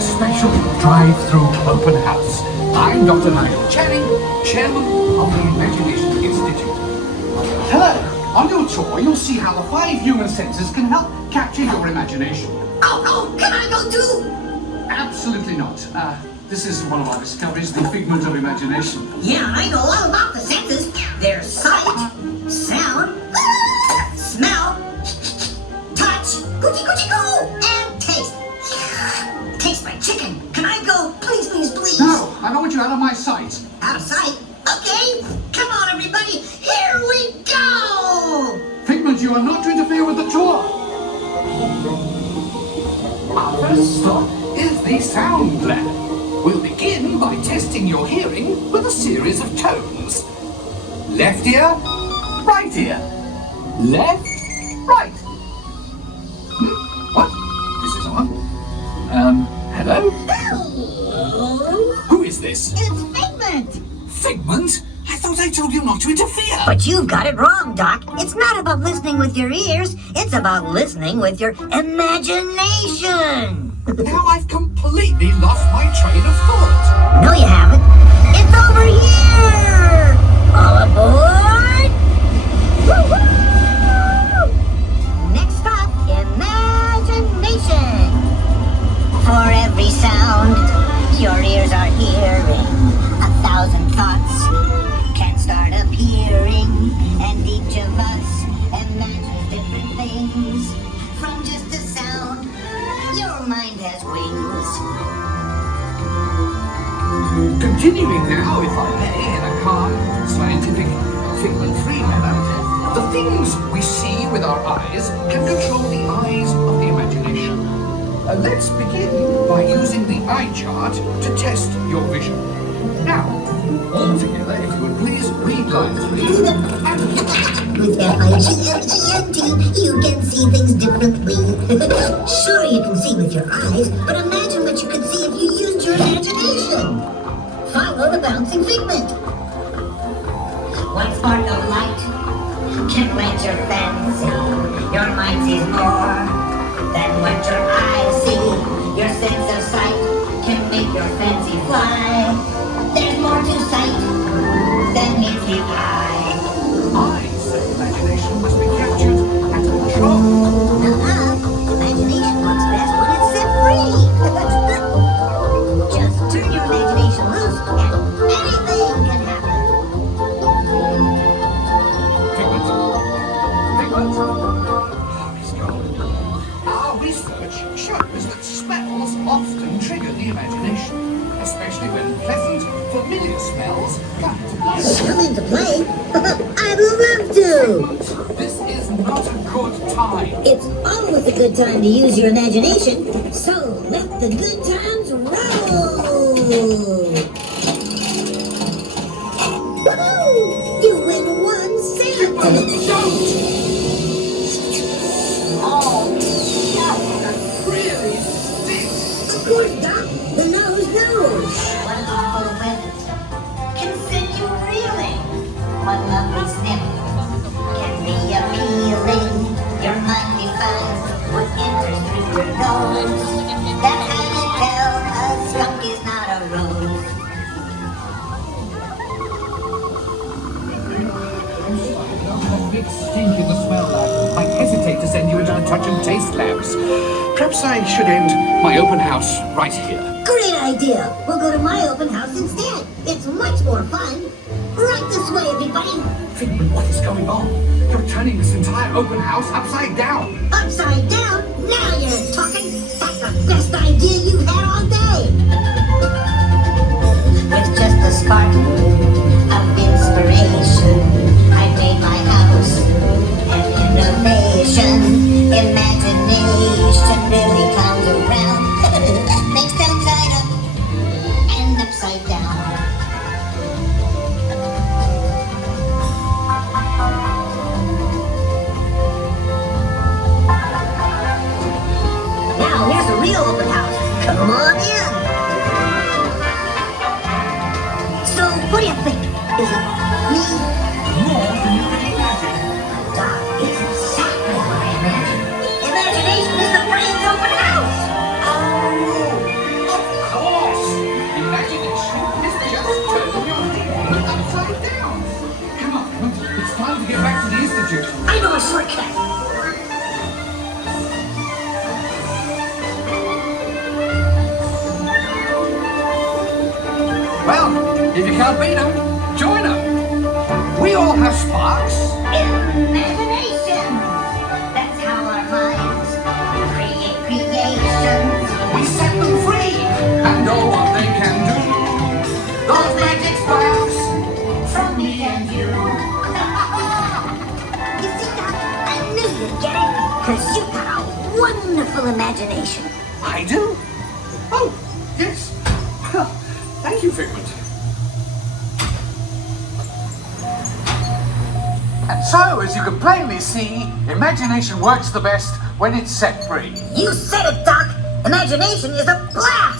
our special drive-through open house. I'm Dr. Nigel Channing, Chairman of the Imagination Institute. Hello! On your tour, you'll see how the 5 human senses can help capture your imagination. Oh, can I go too? Absolutely not. This is one of our discoveries, the figment of imagination. Yeah, I know all about the senses. There's sight, sound, smell, touch, coochie-coochie-coo, and taste. Taste my chicken. Can I go? Please, please, please. No, I don't want you out of my sight. Out of sight? Okay. Come on, everybody. Here we go. Figment, you are not to interfere with the tour. Our first stop is the sound lab. We'll begin by testing your hearing with a series of tones. Left ear, right ear. Left, right. What? This is on. Hello? Hello? Who is this? It's Figment. Figment? I thought I told you not to interfere. But you've got it wrong, Doc. It's not about listening with your ears. It's about listening with your imagination. Now I've completely lost my train of thought. No, you haven't. It's over here. All aboard. Woo-hoo! Next stop, imagination. For every sound your ears are hearing, 1,000 thoughts can start appearing, and each of us imagines different things. From just a sound, your mind has wings. Continuing now, if I may, in a calm, scientific, figment-free manner, the things we see with our eyes can control the eyes of the imagination. Let's begin by using the eye chart to test your vision. Now, all together, if you would please read line 3 and... With F-I-G-M-E-N-T, you can see things differently. Sure, you can see with your eyes, but imagine what you could see if you used your imagination. Follow the bouncing figment. One spark of light can light your fancy. Your mind sees more than what your eyes see. Your sense of sight can make your fancy fly. There's more to sight than meets the eye. Eyes of imagination must be captured and controlled. Imagination works best when it's set free. Just turn your imagination loose and anything can happen. Figment. Figment. Oh, he's gone. Our research shows that smells often trigger the imagination, especially when pleasant, familiar smells come into play. Come into play? I'd love to. This is not a good time. It's always a good time to use your imagination, so let the good times roll. Woohoo! You win 1 cent. Don't! Oh, no, that really stinks. Of course, Doc. The nose knows. One awful whiff can send you reeling. One lovely sniff can be appealing. Your mind defines what enters through your nose. That's how you tell a skunk is not a rose. A big stink in the smell lab. I hesitate to send you into the touch and taste labs. Perhaps I should end my open house right here. Great idea. We'll go to my open house instead. It's much more fun. Right this way, everybody. Figment, what is going on? You're turning this entire open house upside down. Upside down? Now you're talking. That's the best idea you've had all day. With just a spark of inspiration, I made my house an innovation. Imagination really comes around. Makes things side up and upside down. Now here's a real open house. Come on in. So what do you can't beat them. Join them. We all have sparks. Imagination! That's how our minds create creations. We set them free and know what they can do. Those magic sparks from me and you. You see, Doc, I knew you'd get it, because you've got a wonderful imagination. I do? Oh, yes. Thank you, Figment. And so, as you can plainly see, imagination works the best when it's set free. You said it, Doc. Imagination is a blast!